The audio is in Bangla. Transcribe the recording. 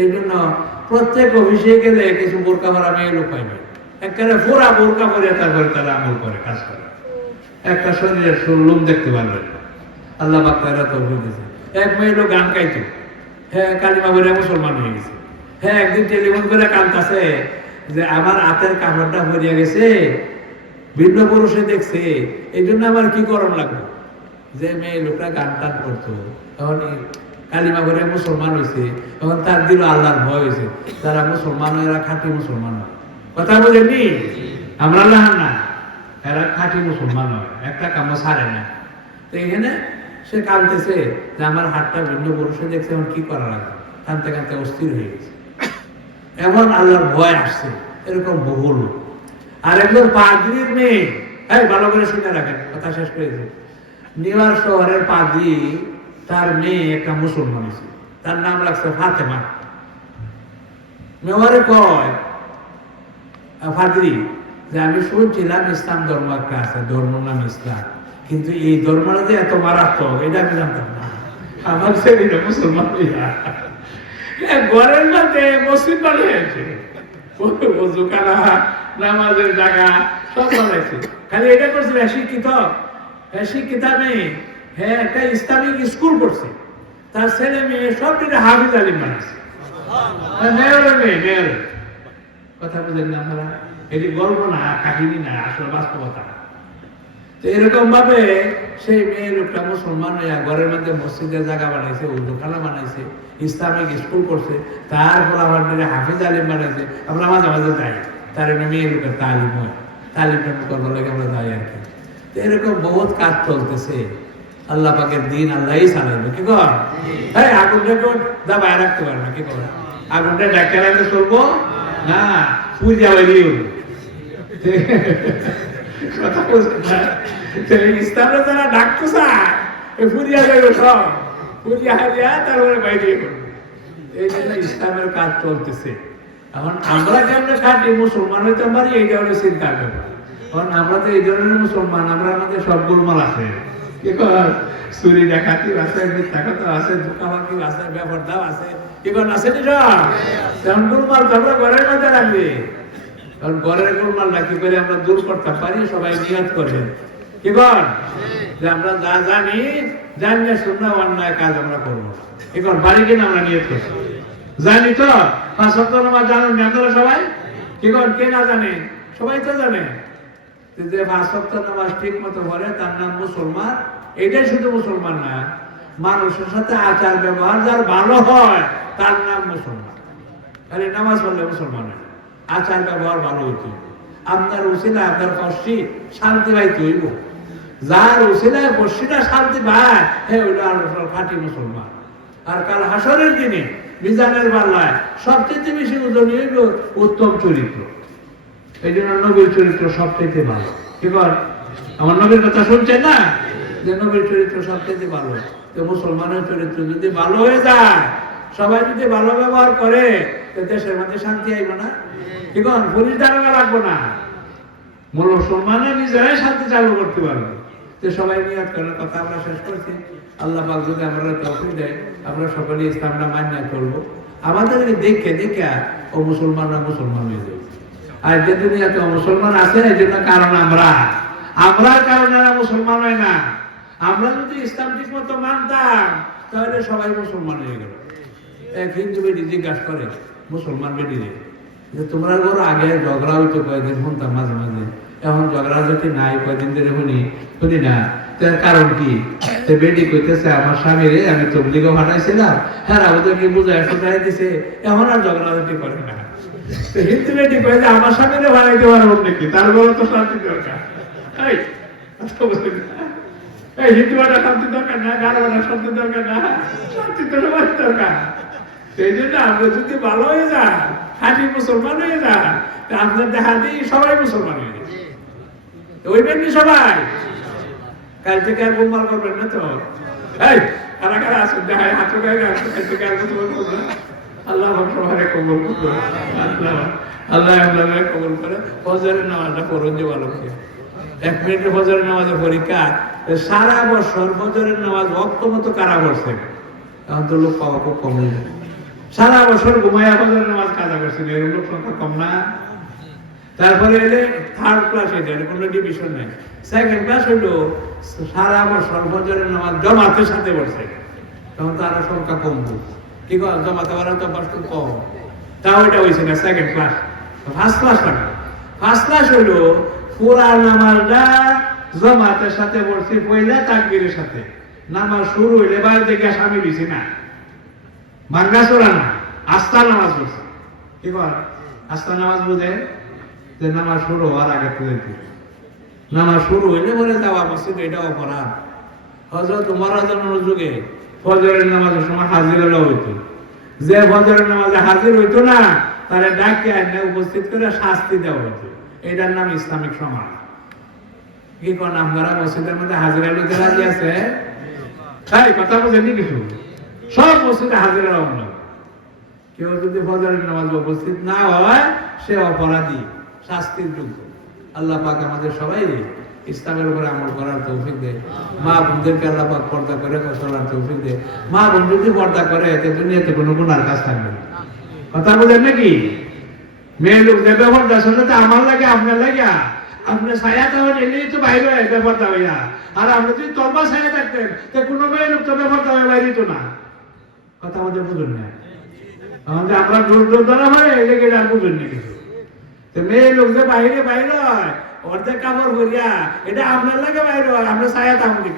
এই জন্য প্রত্যেক অফিসে গেলে কিছু বোরকা ভরা মেয়ে লোক পাইবে, একেবারে পুরা বোরকা পরে তারপরে তারা আমল করে, কাজ করে, একটা শরীরের লোম দেখতে পারবে। আল্লাহ পাক তারা তৌফিক দিয়েছে। এক মেয়ে লোক গান গাইতো, হ্যাঁ কালিমা বলে মুসলমান হয়ে গেছে। হ্যাঁ একদিন টেলিফোন করে কাঁদতেছে যে আমার হাতের কাপড়টা ভরিয়া গেছে, ভিন্ন পুরুষে দেখছে, এই জন্য আমার কি করণ লাগবে। যে মেয়ে লোকটা গান টান করতো, তখন কালিমা বলে মুসলমান হয়েছে, তখন তার দিল আল্লাহর ভয় হয়েছে। যারা মুসলমান হয় এরা খাঁটি মুসলমান হয়, কথা বলেননি? আমরা না, এরা খাঁটি মুসলমান হয়, একটা কামও ছাড়ে না। তো এখানে সে কাঁদতেছে যে আমার হাতটা ভিন্ন পুরুষে দেখছে, আমার কি করা লাগবে। কাঁদতে কাঁদতে অস্থির হয়ে গেছে, এমন আল্লাহর ভয় আসছে। এরকম বহু লোক। আর একজন পাদ্রির মেয়ে, এই ভালো করে শুনে রাখেন, কথা শেষ করেছে। নিউ ইয়র্ক শহরের পাদ্রি, তার মেয়ে একটা মুসলমান আছে, তার নাম লাগছে ফাতেমা। মেওয়ারে কয় পাদ্রি যে আমি শুনছিলাম ইসলাম ধর্ম একটা আছে, ধর্ম নাম ইসলাম, কিন্তু এই ধর্মটা যে এত মারাত্মক এটা আমি জানতাম না। আমার ছেলেটা মুসলমান ঘরের মধ্যে মসজিদ বানিয়েছে, ওযুখানা, নামাজের জায়গা সব বানাইছে, খালি এটা করছে শিক্ষিত। শিক্ষিত মেয়ে, হ্যাঁ একটা ইসলামিক স্কুল করছে, তার ছেলে মেয়ে সব দিকে হাফিজ আলিম বানাইছে। মেয়রের মেয়ে, মেয়রের কথা বুঝলেন না আপনারা? এটি গল্প না, কাহিনী না, আসলে বাস্তবতা। তো এরকম ভাবে সেই মেয়ে লোকটা মুসলমান হইয়া ঘরের মধ্যে মসজিদের জায়গা বানাইছে, ওযুখানা বানাইছে, ইসলামিক স্কুল করছে, তারপর আমার হাফিজ আলিম বানাইছে। আমরা মাঝে মাঝে যাই, তার মেয়ে লোকের তালিম হয়, তালিম করবার লাগে আমরা যাই আর কি। তো এরকম বহুত কাজ চলতেছে। আল্লাহ পাকের দিন আল্লাহই চালাইবে, কি কর? হ্যাঁ আগুনটা দাবায় রাখতে পারবে না, কি কর? আগুনটা ডাক্তার রাখতে চলবো না, পূজা হইলেই হলো। কথা বলছেন না? ইসলামে যারা ডাকতে চায় ফুরিয়া যাবে, সব ফুরিয়া হারিয়া তারপরে বাইরে করবে। এই জন্য ইসলামের কাজ চলতেছে। এখন আমরা কেমন খাঁটি মুসলমান হইতে পারি, এইটা হলো চিন্তার ব্যাপার। কারণ আমরা তো এই ধরনের মুসলমান, আমরা আমাদের সব গোলমাল আছে, কি কর? চুরি ডাকাতি আছে, মিথ্যা কথা আছে, ধোঁকাবাজি আছে, ব্যাপারটাও আছে, কি কর? আছে নি সব? তেমন গোলমাল তো আমরা ঘরের মধ্যে রাখবে। কারণ ঘরের গোলমালটা কি করে আমরা দূর করতে পারি? সবাই নিয়ত করবেন, কি কর? যে আমরা যা জানি, জানিয়ে শুনে অন্যায় কাজ আমরা করবো, কি কর? বাড়ি কিনা আমরা নিয়ত করছি, জানি তো 5 ওয়াক্ত নামাজ জানেন না আপনারা সবাই, কি কর? কে না জানে? সবাই তো জানে যে 5 ওয়াক্ত নামাজ ঠিক মতো পড়ে তার নাম মুসলমান। এটাই শুধু মুসলমান না, মানুষের সাথে আচার ব্যবহার যার ভালো হয় তার নাম মুসলমান। খালি নামাজ পড়লে মুসলমান হয়, আচার ব্যবহার ভালো হইতে হইব। আপনার উসিলায় আপনার পশ্চি শান্তি পাইতে হইব। যার উসিলায় পশ্চিটা শান্তি পায়, হে ওইটা আলোচনা খাঁটি মুসলমান। আর কাল হাসরের দিনে মিজানের পাল্লায় সবচেয়ে বেশি ওজনই হইল উত্তম চরিত্র। এই জন্য নবীর চরিত্র সবচেয়ে ভালো, কি বল? আমার নবীর কথা শুনছেন না, যে নবীর চরিত্র সবচেয়ে ভালো। তো মুসলমানের চরিত্র যদি ভালো হয়ে যায়, সবাই যদি ভালো ব্যবহার করে, তো দেশের মধ্যে শান্তি আইব না, কি বল? পুলিশ দাঁড়ানো লাগবো না, মুসলমানের নিজেরাই শান্তি চালু করতে পারবে। তো সবাই নিয়ত করার কথা আমরা শেষ করছি। আল্লাহ পাক যদি আমরা তৌফিক দেয়, আমরা সকলে ইসলামটা মান্য করবো। আমাদেরকে দেখে দেখে ও মুসলমানরা মুসলমান হয়ে যাবে। আর যে দুনিয়াতে মুসলমান আছে, এই জন্য কারণ আমরা কারণে এরা মুসলমান হয় না। আমরা যদি ইসলাম ঠিক মতো মানতাম, তাহলে সবাই মুসলমান হয়ে গেল। এক হিন্দু বেটি জিজ্ঞাসা করে মুসলমান বেটিরে যে তোমরা বড় আগে ঝগড়া হইতো, কয়েকদিন শুনতাম মাঝে মাঝে, এখন ঝগড়া যদি নাই, কয়েকদিন ধরে শুনি না, তার কারণ কি? সে বেটি কইতেছে আমার স্বামীরে আমি তবলিগও ফাটাইছিলাম, হ্যাঁ ওদেরকে বুঝায় শুনাই দিছে, এখন আর ঝগড়া ঝাটি করে না। হিন্দু বেটি কয়ে যে আমার স্বামীরে বানাইতে পারবো নাকি, তার বড় তো শান্তি দরকার। এই হিন্দু বাটা শান্তি দরকার না, গান বাটা শান্তি দরকার না, শান্তি তো সবার দরকার। সেই জন্য আমরা যদি ভালো হয়ে যান, খাঁটি মুসলমান হয়ে যান, আপনার দেখা দিই সবাই মুসলমান হয়ে যায়। ওই বেটি সবাই কাল থেকে আর গোলমাল করবেন না তো? এই কারা কারা আসেন দেখায় হাত গায়ে কাল থেকে আর গোলমাল করবেন। আল্লাহ সবাই কবুল করবে, আল্লাহ আল্লাহ কবুল করে। ফজরের নামাজটা পড়ুন যে ভালো করে। 1 মিনিটে ফজরের নামাজের পরীক্ষা, সারা বছর ফজরের নামাজ ওয়াক্ত মতো কারা পড়ছে, এখন তো লোক পাওয়া খুব কম হয়ে যায়। সারা বছর ঘুমাইয়া ফজরের নামাজ কাজা করছেন, এর লোক সংখ্যা কম না? তারপরে এলে থার্ড ক্লাস, এটা কোনো ডিভিশন নেই। সেকেন্ড ক্লাস হইলো সারা বছর ফজরের নামাজ জমাতের সাথে বসে, তখন তারা সংখ্যা কম। কি কর জমাতে ওরা তো অভ্যাস খুব কম, তাও এটা হয়েছে না সেকেন্ড ক্লাস। ফার্স্ট ক্লাস লাগে, ফার্স্ট ক্লাস হইলো পুরা নামাজটা জমাতের সাথে পড়ছি, পয়লা তাকবীরের সাথে। নামাজ শুরু হইলে বাইরে থেকে স্বামী দিছি না, ভাঙ্গা চোরা না, আস্থা নামাজ পড়ছে। কি কর আস্থা নামাজ বুঝে যে নামাজ শুরু হওয়ার আগে তুলেছি, নামাজ শুরু হইলে বলে যাওয়া মসজিদ, এটা অপরাধ। হযরত ওমর রাদিয়াল্লাহু যুগে ফজরের নামাজের সময় হাজির হলো হইতো, যে ফজরের নামাজে হাজির হইতো না তারে ডাকে আইনে উপস্থিত করে শাস্তি দেওয়া হইতো। এটার নাম ইসলামিক সমাজ। কি কোন আপনারা মসজিদের মধ্যে হাজিরা লইতে রাজি আছে? তাই কথা বুঝেনি কিছু? সব মসজিদে হাজিরা হলো। কেউ যদি ফজরের নামাজে উপস্থিত না হয় সে অপরাধী, শাস্তির যোগ্য। আল্লাহ পাক আমাদের সবাই ইসলামের উপরে আমল করার তৌফিক দেয়। মা বোনদেরকে আল্লাহ পাক পর্দা করে চলার তৌফিক দেয়। মা বোন যদি পর্দা করে এতে দুনিয়াতে কোনো গুনার কাজ থাকবে না। কথা বলেন নাকি? মেয়ে লোক যে ব্যাপারটা শুনে তো আমার লাগে আপনার লাগে, আপনি ছায়া তাহলে এলেই তো বাইরে হয় ব্যাপারটা হইয়া। আর আপনি যদি তলবা ছায়া থাকতেন তো কোনো মেয়ে লোক তো ব্যাপারটা হয়ে বাইরে তো না। কথা আমাদের বুঝুন না, আমাদের আমরা জোর জোর ধরা হয় এই লেগে আর বুঝুন না কিছু। তো মেয়ে লোক যে বাইরে বাইরে হয় অর্ধেক কাপড় করিয়া, এটা আপনার লাগে বাইরে হয়, আমরা ছায়া তাহলে